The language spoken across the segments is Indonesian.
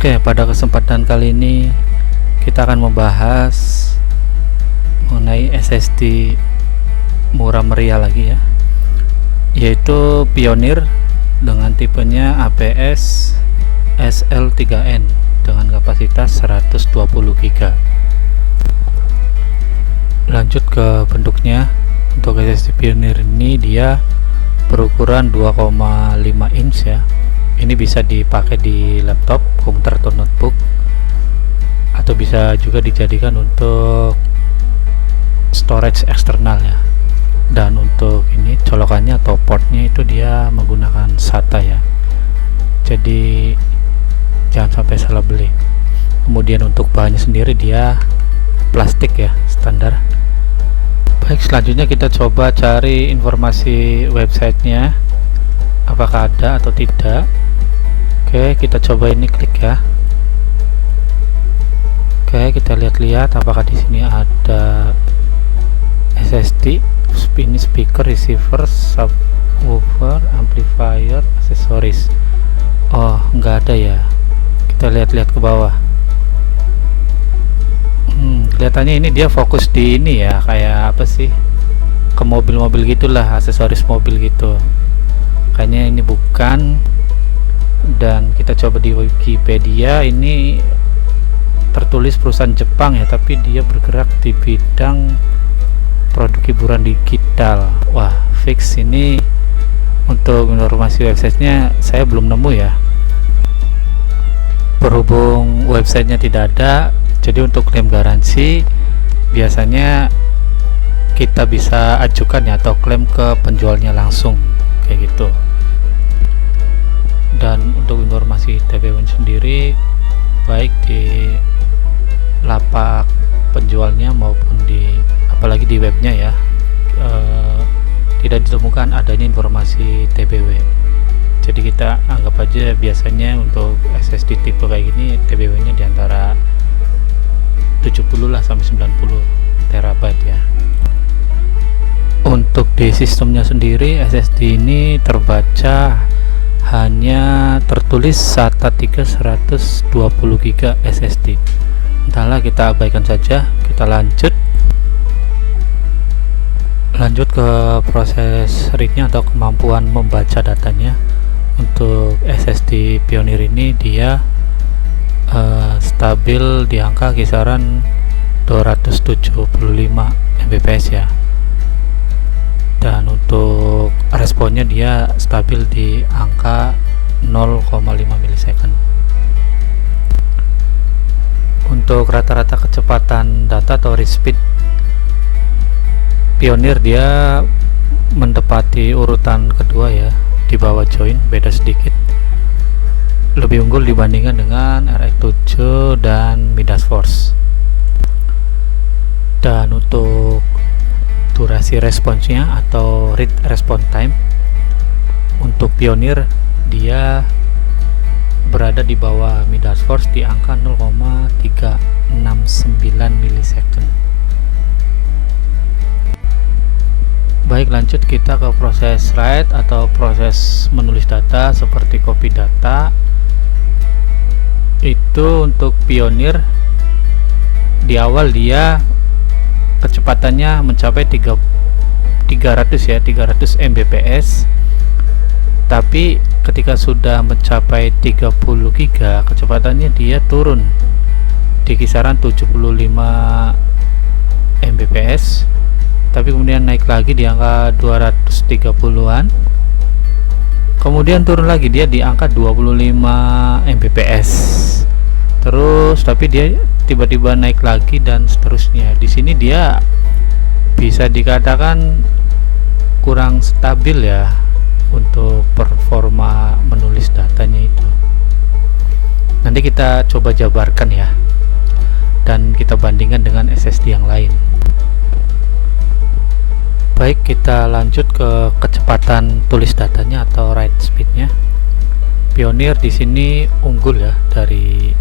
Oke, pada kesempatan kali ini kita akan membahas mengenai SSD murah meriah lagi ya, yaitu Pioneer dengan tipenya APS SL3N dengan kapasitas 120 GB. Lanjut ke bentuknya. Untuk SSD Pioneer ini dia berukuran 2,5 inch ya. Ini bisa dipakai di laptop, komputer atau notebook, atau bisa juga dijadikan untuk storage eksternal ya. Dan untuk ini colokannya atau portnya itu dia menggunakan SATA ya, jadi jangan sampai salah beli. Kemudian untuk bahannya sendiri dia plastik ya, standar. Baik, selanjutnya kita coba cari informasi websitenya, apakah ada atau tidak. Oke, kita coba ini klik ya. Oke, kita lihat-lihat apakah di sini ada SSD, ini speaker, receiver, subwoofer, amplifier, aksesoris. Oh, nggak ada ya. Kita lihat-lihat ke bawah. Kelihatannya ini dia fokus di ini ya, kayak apa sih? Ke mobil-mobil gitulah, aksesoris mobil gitu. Kayaknya ini bukan. Dan kita coba di Wikipedia, ini tertulis perusahaan Jepang ya, tapi dia bergerak di bidang produk hiburan digital. Wah, fix ini untuk informasi websitenya saya belum nemu ya. Berhubung websitenya tidak ada, jadi untuk klaim garansi biasanya kita bisa ajukan ya, atau klaim ke penjualnya langsung kayak gitu. Dan untuk informasi TBW sendiri, baik di lapak penjualnya maupun apalagi di webnya ya, tidak ditemukan adanya informasi TBW. Jadi kita anggap aja biasanya untuk SSD tipe kayak gini TBW nya diantara 70 lah sampai 90 terabyte ya. Untuk di sistemnya sendiri, SSD ini terbaca hanya tertulis SATA 3 120 GB SSD. Entahlah, kita abaikan saja. Kita lanjut ke proses readnya atau kemampuan membaca datanya. Untuk SSD Pioneer ini dia stabil di angka kisaran 275 Mbps ya. Dan untuk responnya dia stabil di angka 0,5 milisecond. Untuk rata-rata kecepatan data atau read speed, Pioneer dia mendapati urutan kedua ya, di bawah Join, beda sedikit. Lebih unggul dibandingkan dengan RX7 dan Midas Force. Dan untuk durasi responsnya atau read response time, untuk Pioneer dia berada di bawah Midas Force di angka 0,369 milisecond. Baik, lanjut kita ke proses write atau proses menulis data seperti copy data. Itu untuk Pioneer di awal dia kecepatannya mencapai 300 Mbps, tapi ketika sudah mencapai 30 GB kecepatannya dia turun di kisaran 75 Mbps, tapi kemudian naik lagi di angka 230-an, kemudian turun lagi dia di angka 25 Mbps terus, tapi dia tiba-tiba naik lagi dan seterusnya. Di sini dia bisa dikatakan kurang stabil ya untuk performa menulis datanya itu. Nanti kita coba jabarkan ya, dan kita bandingkan dengan SSD yang lain. Baik, kita lanjut ke kecepatan tulis datanya atau write speednya. Pioneer di sini unggul ya dari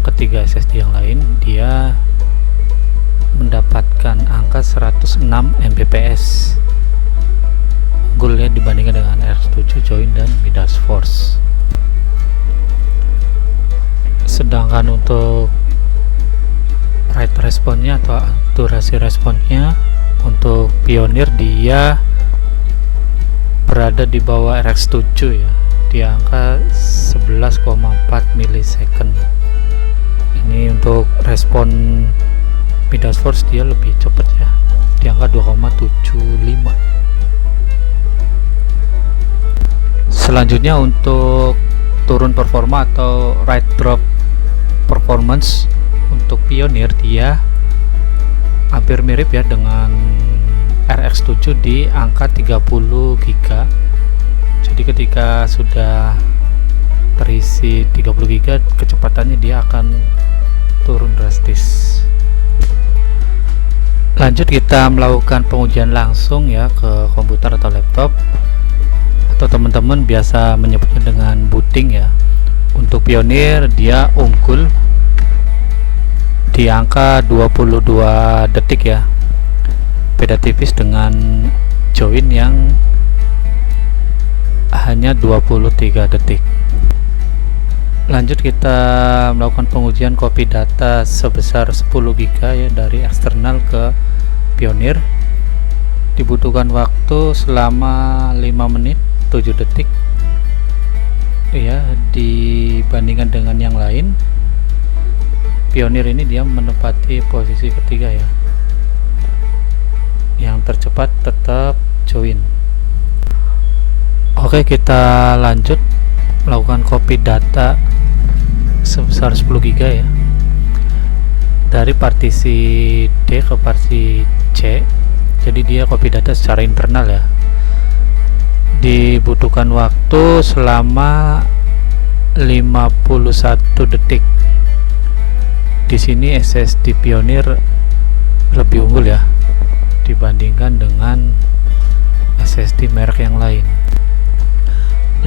ketiga SSD yang lain. Dia mendapatkan angka 106 Mbps, unggul ya dibandingkan dengan RX7, Join dan Midas Force. sedangkan untuk write responnya atau durasi responnya untuk Pioneer dia berada di bawah RX7 ya, di angka 11,4 milisecond. Ini untuk respon Midas Force dia lebih cepat ya, di angka 2,75. Selanjutnya untuk turun performa atau write drop performance untuk Pioneer dia hampir mirip ya dengan RX7 di angka 30 GB. Jadi ketika sudah terisi 30 GB, kecepatannya dia akan turun drastis. Lanjut kita melakukan pengujian langsung ya ke komputer atau laptop, atau teman-teman biasa menyebutnya dengan booting ya. Untuk Pioneer dia unggul di angka 22 detik ya, beda tipis dengan Join yang hanya 23 detik. Lanjut kita melakukan pengujian copy data sebesar 10 GB ya dari eksternal ke Pioneer. Dibutuhkan waktu selama 5 menit 7 detik ya. Dibandingkan dengan yang lain, Pioneer ini dia menempati posisi ketiga ya. Yang tercepat tetap Join. Oke, kita lanjut melakukan copy data sebesar 10 GB ya, dari partisi D ke partisi C. Jadi dia copy data secara internal ya. Dibutuhkan waktu selama 51 detik. Di sini SSD Pioneer lebih unggul ya dibandingkan dengan SSD merek yang lain.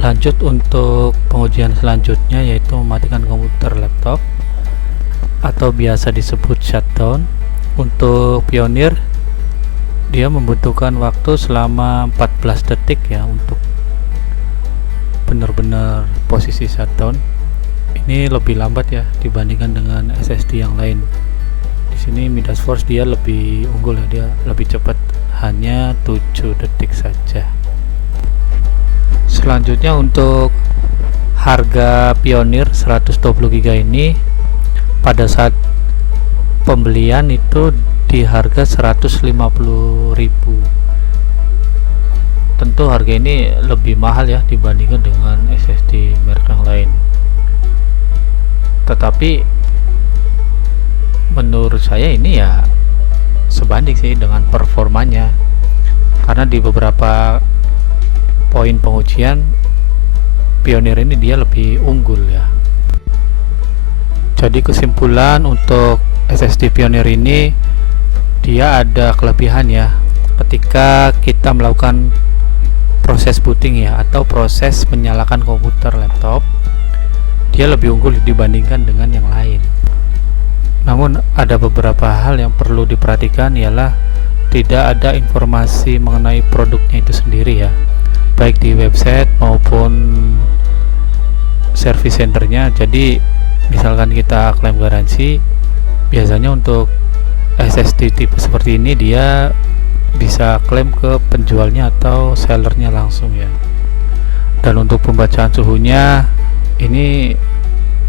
Lanjut untuk pengujian selanjutnya, yaitu mematikan komputer laptop atau biasa disebut shutdown. Untuk Pioneer dia membutuhkan waktu selama 14 detik ya untuk benar-benar posisi shutdown. Ini lebih lambat ya dibandingkan dengan SSD yang lain. Di sini Midas Force dia lebih unggul ya, dia lebih cepat, hanya 7 detik saja. Selanjutnya untuk harga Pioneer 120 GB ini pada saat pembelian itu di harga 150.000. Tentu harga ini lebih mahal ya dibandingkan dengan SSD merek yang lain. Tetapi menurut saya ini ya sebanding sih dengan performanya, karena di beberapa poin pengujian Pioneer ini dia lebih unggul ya. Jadi kesimpulan untuk SSD Pioneer ini dia ada kelebihan ya ketika kita melakukan proses booting ya, atau proses menyalakan komputer laptop, dia lebih unggul dibandingkan dengan yang lain. Namun ada beberapa hal yang perlu diperhatikan, ialah tidak ada informasi mengenai produknya itu sendiri ya, baik di website maupun service centernya. Jadi misalkan kita klaim garansi, biasanya untuk SSD tipe seperti ini dia bisa klaim ke penjualnya atau sellernya langsung ya. Dan untuk pembacaan suhunya ini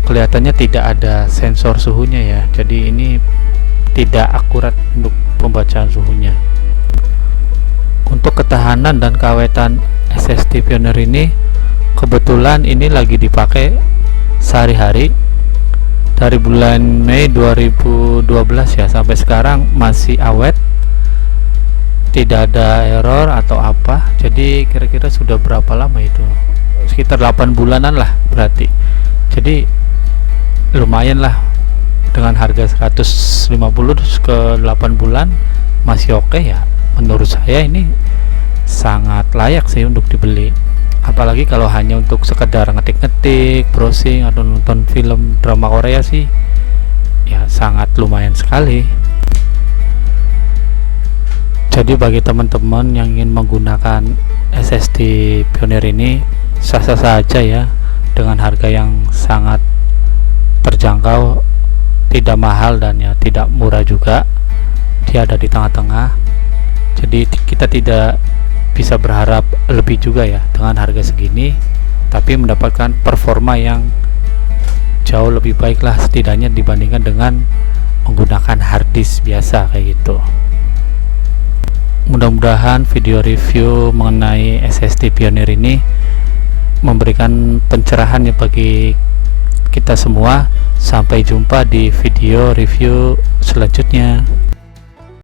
kelihatannya tidak ada sensor suhunya ya, jadi ini tidak akurat untuk pembacaan suhunya. Untuk ketahanan dan keawetan SSD Pioneer ini kebetulan ini lagi dipakai sehari-hari dari bulan Mei 2012 ya, sampai sekarang masih awet, tidak ada error atau apa. Jadi kira-kira sudah berapa lama itu, sekitar 8 bulanan lah berarti. Jadi lumayan lah, dengan harga 150 ke 8 bulan masih oke ya. Menurut saya ini sangat layak sih untuk dibeli, apalagi kalau hanya untuk sekedar ngetik-ngetik, browsing atau nonton film drama Korea sih ya sangat lumayan sekali. Jadi bagi teman-teman yang ingin menggunakan SSD Pioneer ini sah-sah saja ya, dengan harga yang sangat terjangkau, tidak mahal dan ya tidak murah juga. Dia ada di tengah-tengah, jadi kita tidak bisa berharap lebih juga ya dengan harga segini, tapi mendapatkan performa yang jauh lebih baik lah setidaknya dibandingkan dengan menggunakan harddisk biasa kayak gitu. Mudah-mudahan video review mengenai SSD Pioneer ini memberikan pencerahan ya bagi kita semua. Sampai jumpa di video review selanjutnya.